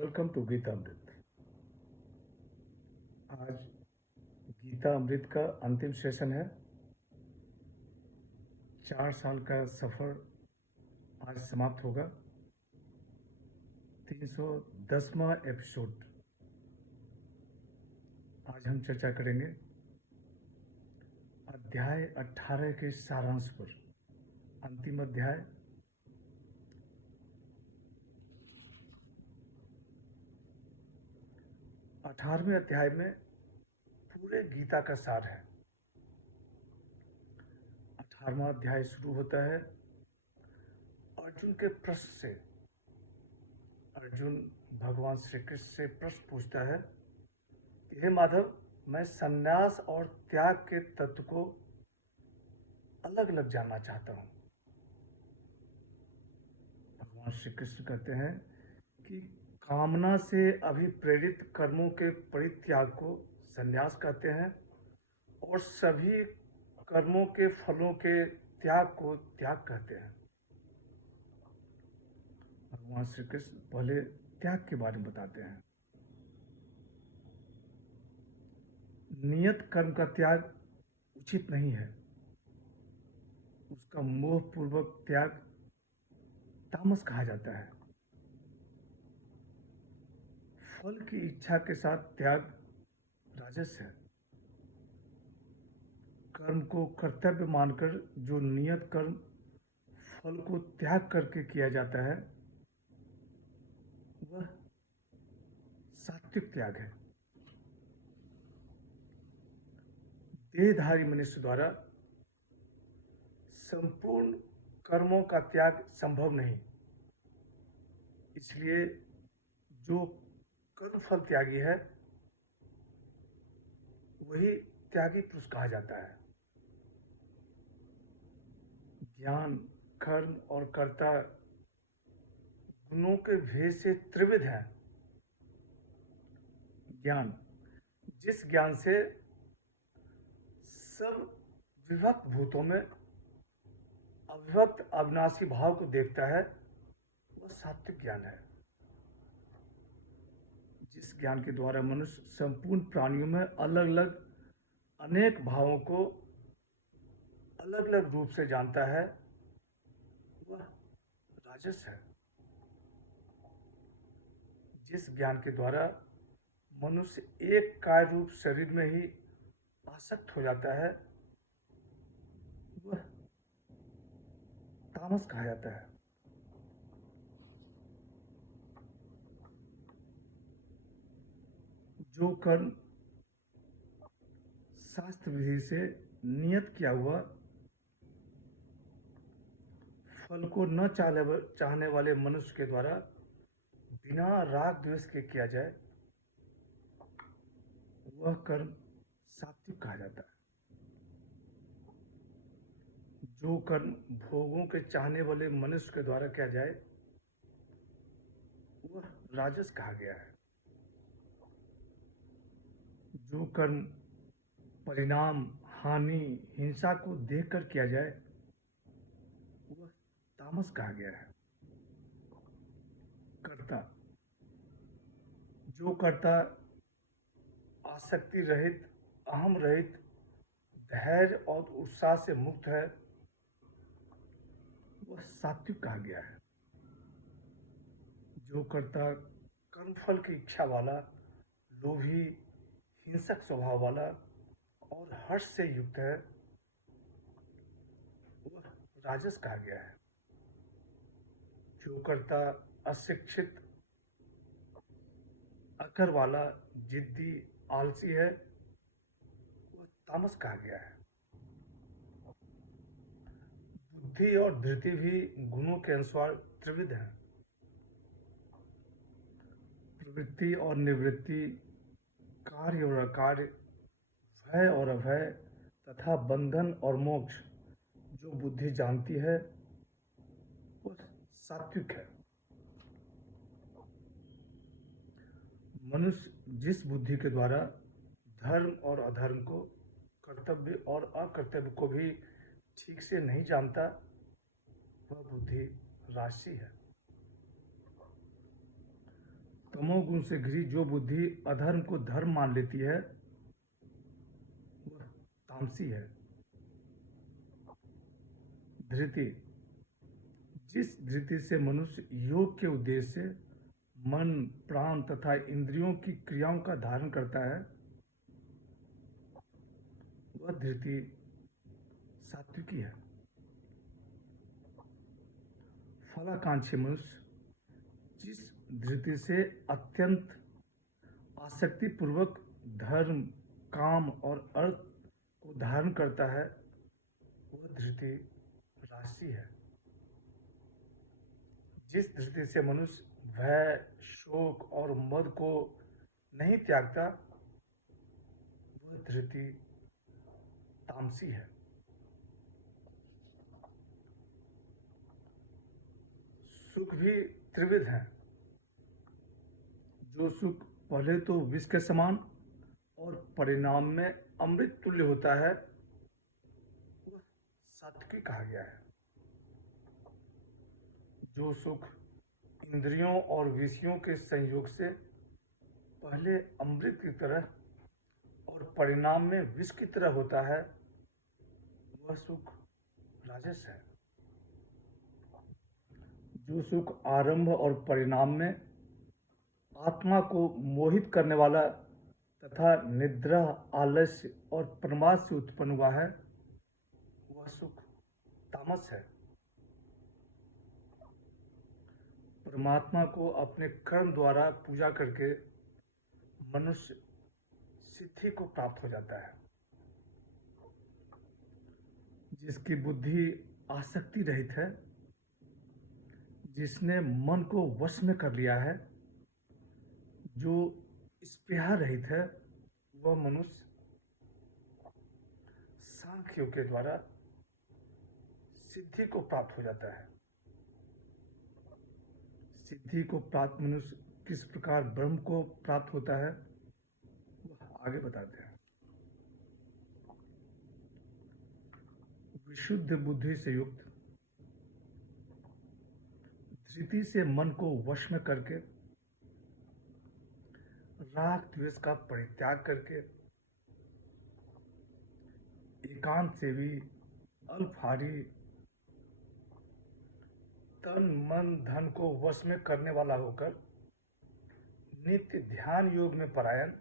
Welcome to Gita अमृत। आज गीता अमृत का अंतिम सेशन है। 4 साल का सफ़र आज समाप्त होगा। 310वां एपिसोड आज हम चर्चा करेंगे अध्याय 18 के सारांश पर। अंतिम अध्याय 18वें अध्याय में पूरे गीता का सार है। 18वां अध्याय शुरू होता है अर्जुन के प्रश्न से। अर्जुन भगवान श्री कृष्ण से प्रश्न पूछता है कि हे माधव, मैं संन्यास और त्याग के तत्व को अलग अलग जानना चाहता हूँ। भगवान श्री कृष्ण कहते हैं कि कामना से अभिप्रेरित कर्मों के परित्याग को संन्यास कहते हैं और सभी कर्मों के फलों के त्याग को त्याग कहते हैं। भगवान श्री कृष्ण पहले त्याग के बारे में बताते हैं। नियत कर्म का त्याग उचित नहीं है, उसका मोहपूर्वक त्याग तामस कहा जाता है। फल की इच्छा के साथ त्याग राजस है। कर्म को कर्तव्य मानकर जो नियत कर्म फल को त्याग करके किया जाता है वह सात्विक त्याग है। देहधारी मनुष्य द्वारा संपूर्ण कर्मों का त्याग संभव नहीं, इसलिए जो कर्म फल त्यागी है वही त्यागी पुरुष कहा जाता है। ज्ञान, कर्म और कर्ता गुणों के भेद से त्रिविध है। ज्ञान, जिस ज्ञान से सब विभक्त भूतों में अविभक्त अविनाशी भाव को देखता है, वह सात्विक ज्ञान है। जिस ज्ञान के द्वारा मनुष्य संपूर्ण प्राणियों में अलग अलग अनेक भावों को अलग अलग रूप से जानता है, वह राजस है। जिस ज्ञान के द्वारा मनुष्य एक काय रूप शरीर में ही आसक्त हो जाता है, वह तामस कहा जाता है। जो कर्म शास्त्र विधि से नियत किया हुआ फल को न चाहने वाले मनुष्य के द्वारा बिना राग द्वेष के किया जाए, वह कर्म सात्विक कहा जाता है। जो कर्म भोगों के चाहने वाले मनुष्य के द्वारा किया जाए, वह राजस कहा गया है। जो कर्म परिणाम, हानि, हिंसा को देखकर किया जाए, वह तामस कहा गया है। कर्ता, जो कर्ता आसक्ति रहित, अहम रहित, धैर्य और उत्साह से मुक्त है, वह सात्विक कहा गया है। जो कर्ता कर्मफल की इच्छा वाला, लोभी, हिंसक स्वभाव वाला और हर्ष से युक्त है, वह राजस कहा गया है। जो कर्ता अशिक्षित, अकर वाला, जिद्दी, आलसी है, वह तामस कहा गया है। बुद्धि और धृति भी गुणों के अनुसार त्रिविध है। प्रवृत्ति और निवृत्ति, कार्य और अकार्य, भय और अभय तथा बंधन और मोक्ष जो बुद्धि जानती है, वह सात्विक है। मनुष्य जिस बुद्धि के द्वारा धर्म और अधर्म को, कर्तव्य और अकर्तव्य को भी ठीक से नहीं जानता, वह बुद्धि राजसी है। तो तमोगुण से घिरी जो बुद्धि अधर्म को धर्म मान लेती है वह तामसी है। धृति, जिस धृति से मनुष्य योग के उद्देश्य से मन, प्राण तथा इंद्रियों की क्रियाओं का धारण करता है वह धृति सात्विकी है। फलाकांक्षी मनुष्य जिस धृति से अत्यंत आसक्ति पूर्वक धर्म, काम और अर्थ को धारण करता है वह धृति राशि है। जिस धृति से मनुष्य भय, शोक और मद को नहीं त्यागता वह धृति तामसी है। सुख भी त्रिविध हैं। जो सुख पहले तो विष के समान और परिणाम में अमृत तुल्य होता है वह सात्विकी कहा गया है। जो सुख इंद्रियों और विषयों के संयोग से पहले अमृत की तरह और परिणाम में विष की तरह होता है वह सुख राजस है। जो सुख आरंभ और परिणाम में आत्मा को मोहित करने वाला तथा निद्रा, आलस्य और प्रमाद से उत्पन्न हुआ है वह सुख तामस है। परमात्मा को अपने कर्म द्वारा पूजा करके मनुष्य सिद्धि को प्राप्त हो जाता है। जिसकी बुद्धि आसक्ति रहित है, जिसने मन को वश में कर लिया है, जो स्पृहा रहित है, वह मनुष्य सांख्य योग के द्वारा सिद्धि को प्राप्त हो जाता है। सिद्धि को प्राप्त मनुष्य किस प्रकार ब्रह्म को प्राप्त होता है वह आगे बताते हैं। विशुद्ध बुद्धि से युक्त धृति से मन को वश में करके राग द्वेष का परित्याग करके एकांत से भी अल्पहारी तन मन धन को वश में करने वाला होकर नित्य ध्यान योग में परायण,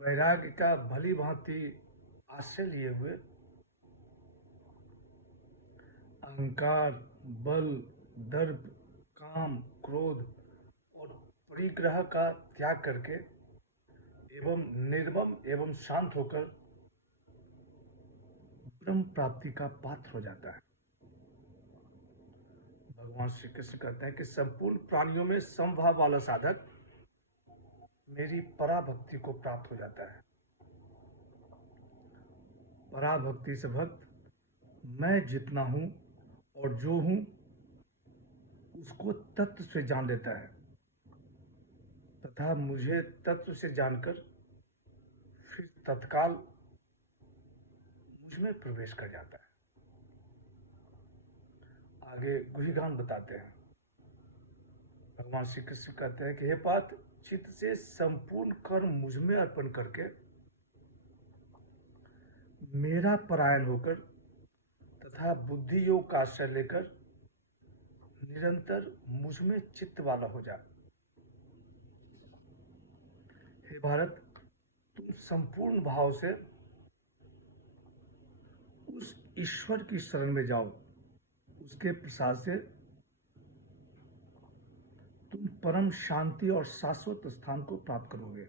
वैराग्य का भली भांति आश्रय लिए हुए, अहंकार, बल, दर्प, काम, क्रोध और परिग्रह का त्याग करके एवं निर्मम एवं शांत होकर ब्रह्म प्राप्ति का पात्र हो जाता है। भगवान श्री कृष्ण कहते हैं कि संपूर्ण प्राणियों में समभाव वाला साधक मेरी पराभक्ति को प्राप्त हो जाता है। पराभक्ति से भक्त मैं जितना हूं और जो हूं उसको तत्व से जान लेता है तथा मुझे तत्व से जानकर फिर तत्काल मुझ में प्रवेश कर जाता है। आगे गुहिगान बताते हैं। भगवान श्री कृष्ण कहते हैं कि हे पार्थ, चित्त से संपूर्ण कर्म मुझ में अर्पण करके मेरा परायण होकर तथा बुद्धि योग का आश्रय लेकर निरंतर मुझ में चित्त वाला हो जा। हे भारत, तुम संपूर्ण भाव से उस ईश्वर की शरण में जाओ। उसके प्रसाद से तुम परम शांति और शाश्वत स्थान को प्राप्त करोगे।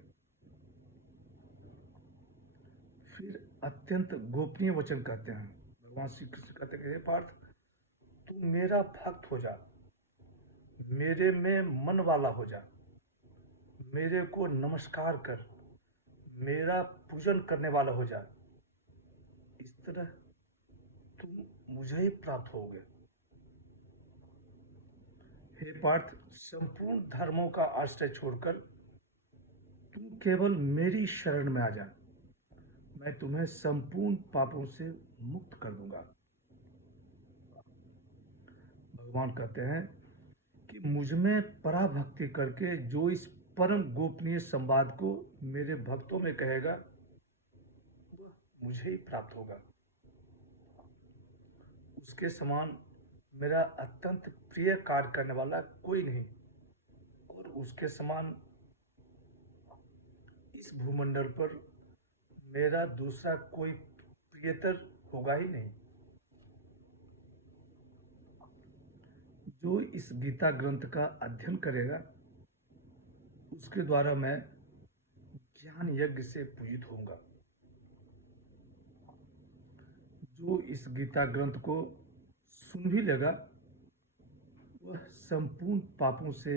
फिर अत्यंत गोपनीय वचन कहते हैं। भगवान श्री कृष्ण कहते हैं, हे पार्थ, तू मेरा भक्त हो जा, मेरे में मन वाला हो जा, मेरे को नमस्कार कर, मेरा पूजन करने वाला हो जा। इस तरह तुम मुझे ही प्राप्त होगे। हे पार्थ, संपूर्ण धर्मों का आश्रय छोड़कर तुम केवल मेरी शरण में आ जा, मैं तुम्हें संपूर्ण पापों से मुक्त कर दूंगा। भगवान कहते हैं कि मुझ में पराभक्ति करके जो इस परम गोपनीय संवाद को मेरे भक्तों में कहेगा वह मुझे ही प्राप्त होगा। उसके समान मेरा अत्यंत प्रिय कार्य करने वाला कोई नहीं और उसके समान इस भूमंडल पर मेरा दूसरा कोई प्रियतर होगा ही नहीं। जो इस गीता ग्रंथ का अध्ययन करेगा उसके द्वारा मैं ज्ञान यज्ञ से पूजित होऊंगा। जो इस गीता ग्रंथ को सुन भी लेगा वह संपूर्ण पापों से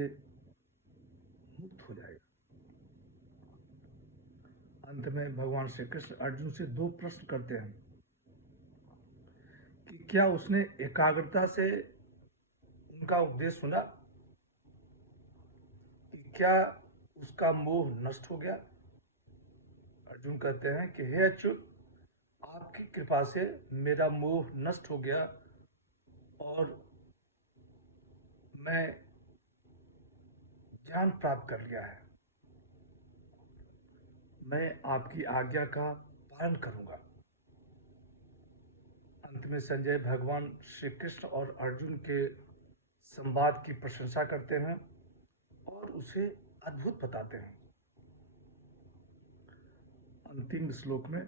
मुक्त हो जाएगा। अंत में भगवान श्री कृष्ण अर्जुन से दो प्रश्न करते हैं कि क्या उसने एकाग्रता से उनका उपदेश सुना, कि क्या उसका मोह नष्ट हो गया। अर्जुन कहते हैं कि हे अच्युत, आपकी कृपा से मेरा मोह नष्ट हो गया और मैं ज्ञान प्राप्त कर लिया है। मैं आपकी आज्ञा का पालन करूंगा। अंत में संजय भगवान श्री कृष्ण और अर्जुन के संवाद की प्रशंसा करते हैं और उसे अद्भुत बताते हैं। अंतिम श्लोक में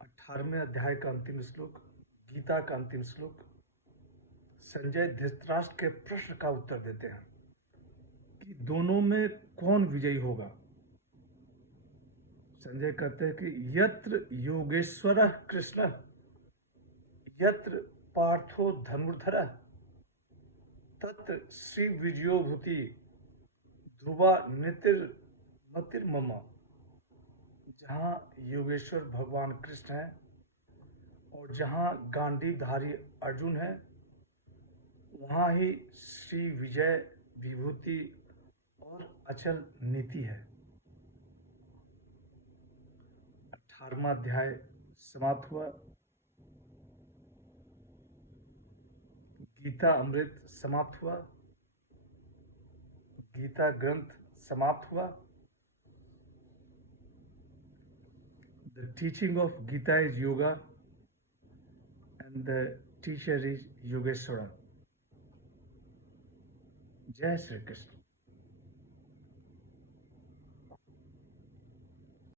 18वें अध्याय का अंतिम श्लोक, गीता का अंतिम श्लोक, संजय धृतराष्ट्र के प्रश्न का उत्तर देते हैं कि दोनों में कौन विजयी होगा। संजय कहते हैं कि यत्र योगेश्वर कृष्ण यत्र पार्थो धनुर्धर तत्र श्री विजयो भूति ध्रुवा मतिर्मम। जहाँ योगेश्वर भगवान कृष्ण हैं और जहाँ गांडीवधारी अर्जुन है वहाँ ही श्री विजय विभूति और अचल नीति है। 18वां अध्याय समाप्त हुआ। गीता अमृत समाप्त हुआ। गीता ग्रंथ समाप्त हुआ। The teaching of Gita is yoga and the teacher is Yogeshwara. जय श्री कृष्ण।